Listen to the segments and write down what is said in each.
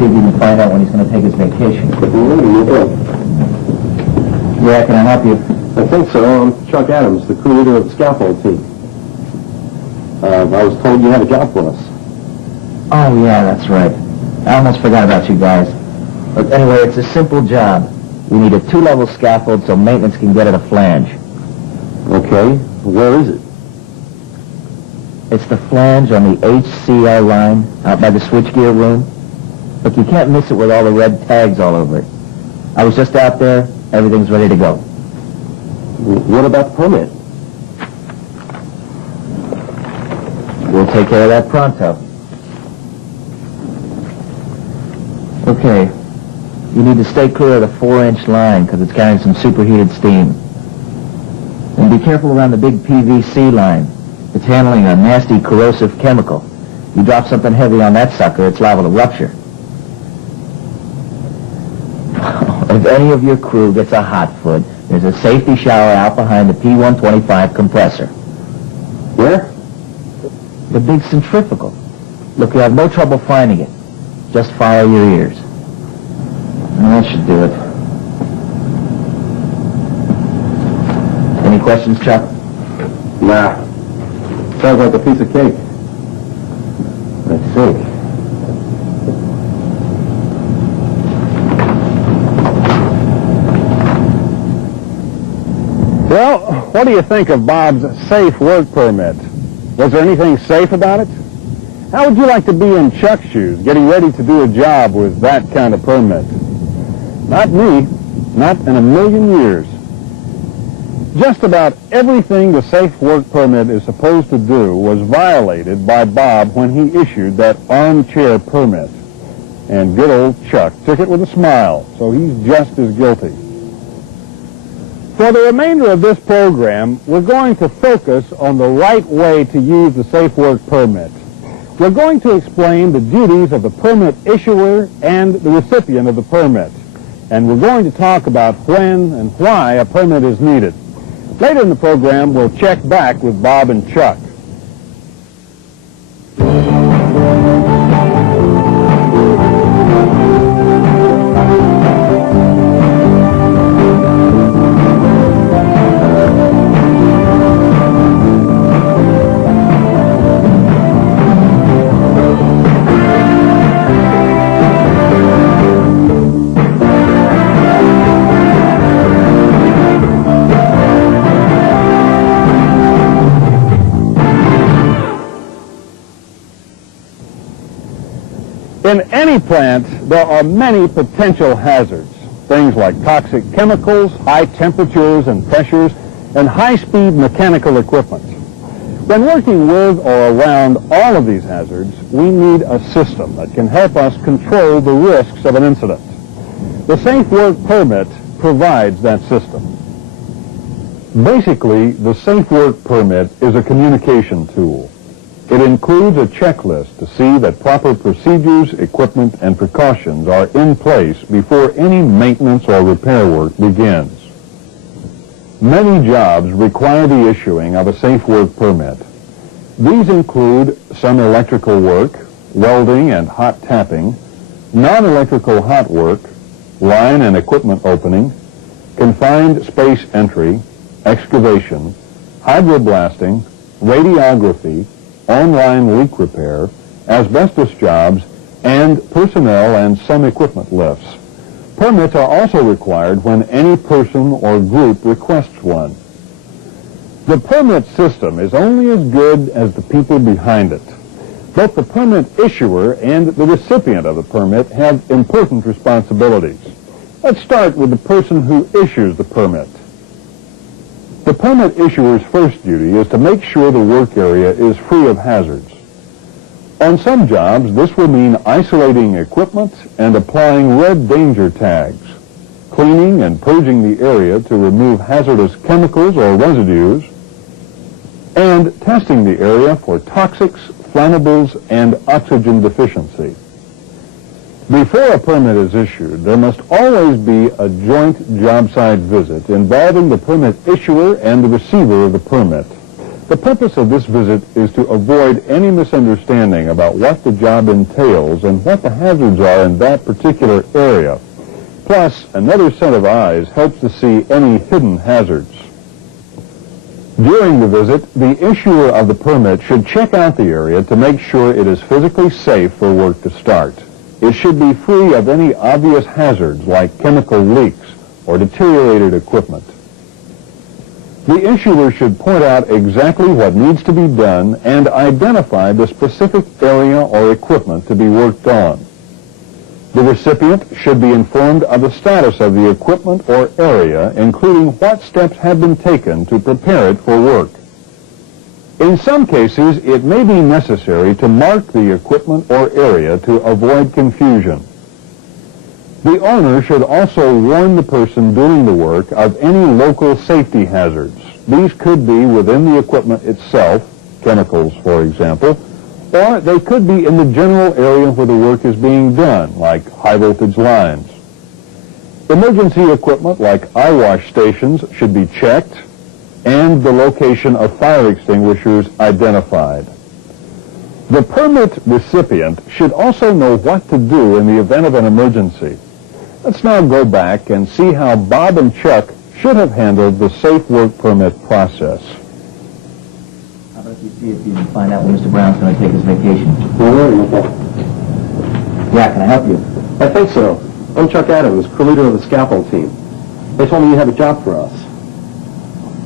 see if you can find out when he's going to take his vacation. Yeah, can I help you? I think so. I'm Chuck Adams, the crew leader of the scaffold team. I was told you had a job for us. Oh, yeah, that's right. I almost forgot about you guys. But anyway, it's a simple job. We need a 2-level scaffold so maintenance can get at a flange. Okay. Where is it? It's the flange on the HCL line out by the switchgear room. Look, you can't miss it with all the red tags all over it. I was just out there. Everything's ready to go. What about the permit? We'll take care of that pronto. Okay. You need to stay clear of the 4-inch line because it's carrying some superheated steam. And be careful around the big PVC line. It's handling a nasty corrosive chemical. You drop something heavy on that sucker, it's liable to rupture. If any of your crew gets a hot foot, there's a safety shower out behind the P125 compressor. Where? The big centrifugal. Look, you have no trouble finding it. Just follow your ears. And that should do it. Any questions, Chuck? Nah. Sounds like a piece of cake. Let's see. Well, what do you think of Bob's safe work permit? Was there anything safe about it? How would you like to be in Chuck's shoes, getting ready to do a job with that kind of permit? Not me. Not in a million years. Just about everything the safe work permit is supposed to do was violated by Bob when he issued that armchair permit. And good old Chuck took it with a smile, so he's just as guilty. For the remainder of this program, we're going to focus on the right way to use the safe work permit. We're going to explain the duties of the permit issuer and the recipient of the permit. And we're going to talk about when and why a permit is needed. Later in the program, we'll check back with Bob and Chuck. In any plant, there are many potential hazards. Things like toxic chemicals, high temperatures and pressures, and high-speed mechanical equipment. When working with or around all of these hazards, we need a system that can help us control the risks of an incident. The Safe Work Permit provides that system. Basically, the Safe Work Permit is a communication tool. It includes a checklist to see that proper procedures, equipment, and precautions are in place before any maintenance or repair work begins. Many jobs require the issuing of a safe work permit. These include some electrical work, welding and hot tapping, non-electrical hot work, line and equipment opening, confined space entry, excavation, hydroblasting, radiography, online leak repair, asbestos jobs, and personnel and some equipment lifts. Permits are also required when any person or group requests one. The permit system is only as good as the people behind it. Both the permit issuer and the recipient of the permit have important responsibilities. Let's start with the person who issues the permit. The permit issuer's first duty is to make sure the work area is free of hazards. On some jobs, this will mean isolating equipment and applying red danger tags, cleaning and purging the area to remove hazardous chemicals or residues, and testing the area for toxics, flammables, and oxygen deficiency. Before a permit is issued, there must always be a joint job site visit involving the permit issuer and the receiver of the permit. The purpose of this visit is to avoid any misunderstanding about what the job entails and what the hazards are in that particular area. Plus, another set of eyes helps to see any hidden hazards. During the visit, the issuer of the permit should check out the area to make sure it is physically safe for work to start. It should be free of any obvious hazards like chemical leaks or deteriorated equipment. The issuer should point out exactly what needs to be done and identify the specific area or equipment to be worked on. The recipient should be informed of the status of the equipment or area, including what steps have been taken to prepare it for work. In some cases, it may be necessary to mark the equipment or area to avoid confusion. The owner should also warn the person doing the work of any local safety hazards. These could be within the equipment itself, chemicals for example, or they could be in the general area where the work is being done, like high voltage lines. Emergency equipment like eye wash stations should be checked and the location of fire extinguishers identified. The permit recipient should also know what to do in the event of an emergency. Let's now go back and see how Bob and Chuck should have handled the safe work permit process. How about you see if you can find out when Mr. Brown's going to take his vacation? Yeah, can I help you? I think so. I'm Chuck Adams, crew leader of the scaffold team. They told me you have a job for us.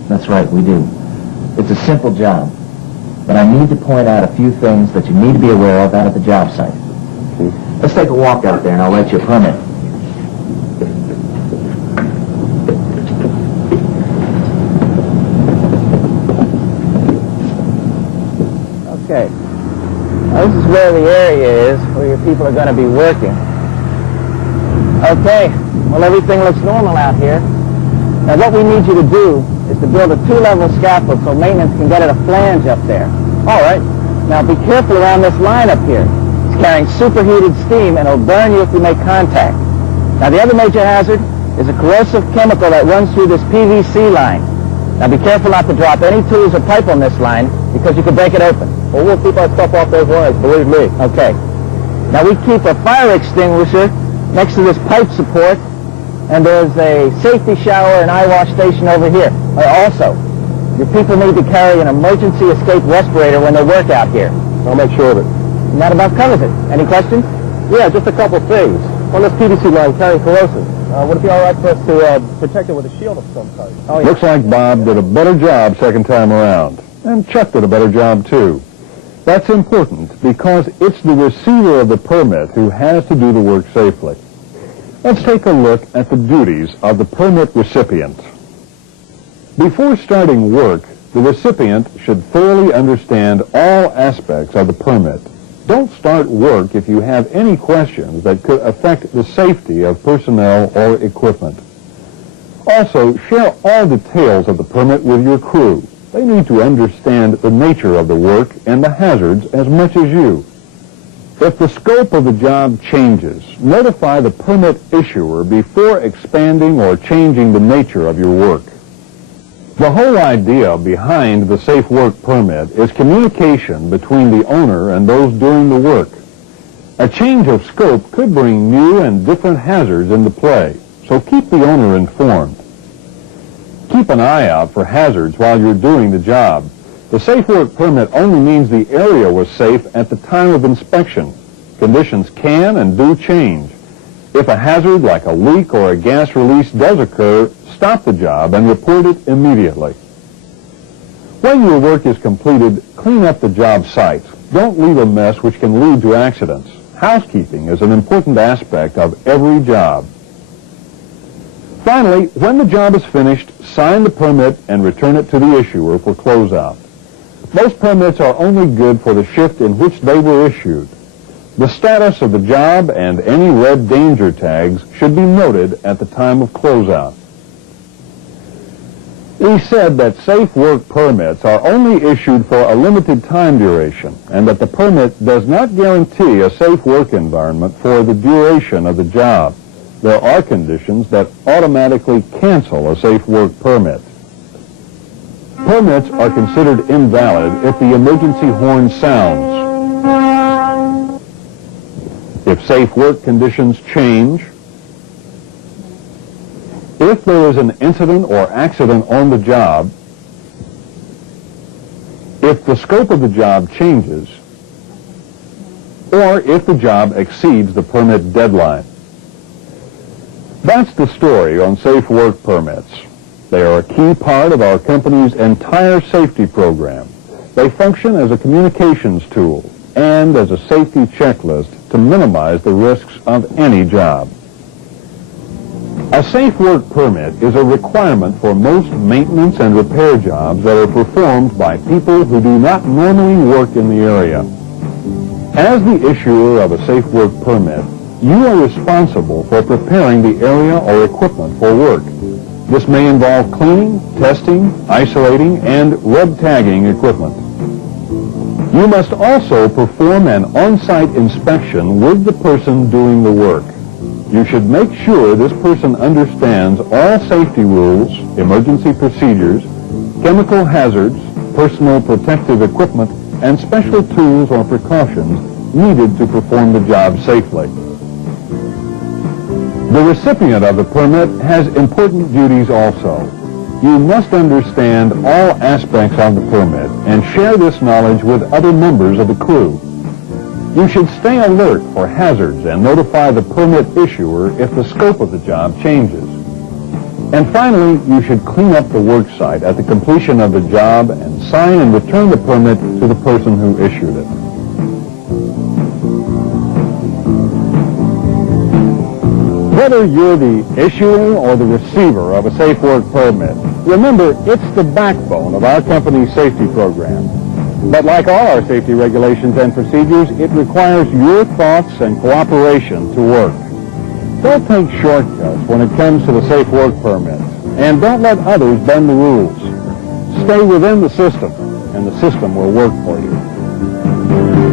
That's right, we do. It's a simple job, but I need to point out a few things that you need to be aware of out at the job site. Okay. Let's take a walk out there and I'll write you a permit. Okay. Now this is where the area is where your people are going to be working. Okay. Well, everything looks normal out here. Now what we need you to do is to build a 2-level scaffold so maintenance can get at a flange up there. All right. Now be careful around this line up here. It's carrying superheated steam and it'll burn you if you make contact. Now the other major hazard is a corrosive chemical that runs through this PVC line. Now be careful not to drop any tools or pipe on this line because you could break it open. Well, we'll keep our stuff off those lines, believe me. Okay. Now we keep a fire extinguisher next to this pipe support, and there's a safety shower and eye wash station over here. Also, your people need to carry an emergency escape respirator when they work out here. I'll make sure of it. And that about covers it. Any questions? Yeah, just a couple things. On this PVC line carrying corrosive, would it be all right for us to protect it with a shield of some type? Oh, yeah. Looks like Bob did a better job second time around, and Chuck did a better job too. That's important because it's the receiver of the permit who has to do the work safely. Let's take a look at the duties of the permit recipient. Before starting work, the recipient should thoroughly understand all aspects of the permit. Don't start work if you have any questions that could affect the safety of personnel or equipment. Also, share all details of the permit with your crew. They need to understand the nature of the work and the hazards as much as you. If the scope of the job changes, notify the permit issuer before expanding or changing the nature of your work. The whole idea behind the safe work permit is communication between the owner and those doing the work. A change of scope could bring new and different hazards into play, so keep the owner informed. Keep an eye out for hazards while you're doing the job. The safe work permit only means the area was safe at the time of inspection. Conditions can and do change. If a hazard like a leak or a gas release does occur, stop the job and report it immediately. When your work is completed, clean up the job site. Don't leave a mess which can lead to accidents. Housekeeping is an important aspect of every job. Finally, when the job is finished, sign the permit and return it to the issuer for closeout. Most permits are only good for the shift in which they were issued. The status of the job and any red danger tags should be noted at the time of closeout. We said that safe work permits are only issued for a limited time duration and that the permit does not guarantee a safe work environment for the duration of the job. There are conditions that automatically cancel a safe work permit. Permits are considered invalid if the emergency horn sounds, if safe work conditions change, if there is an incident or accident on the job, if the scope of the job changes, or if the job exceeds the permit deadline. That's the story on safe work permits. They are a key part of our company's entire safety program. They function as a communications tool and as a safety checklist to minimize the risks of any job. A safe work permit is a requirement for most maintenance and repair jobs that are performed by people who do not normally work in the area. As the issuer of a safe work permit, you are responsible for preparing the area or equipment for work. This may involve cleaning, testing, isolating, and rub tagging equipment. You must also perform an on-site inspection with the person doing the work. You should make sure this person understands all safety rules, emergency procedures, chemical hazards, personal protective equipment, and special tools or precautions needed to perform the job safely. The recipient of the permit has important duties also. You must understand all aspects of the permit and share this knowledge with other members of the crew. You should stay alert for hazards and notify the permit issuer if the scope of the job changes. And finally, you should clean up the work site at the completion of the job and sign and return the permit to the person who issued it. Whether you're the issuer or the receiver of a safe work permit, remember it's the backbone of our company's safety program. But like all our safety regulations and procedures, it requires your thoughts and cooperation to work. Don't take shortcuts when it comes to the safe work permit, and don't let others bend the rules. Stay within the system, and the system will work for you.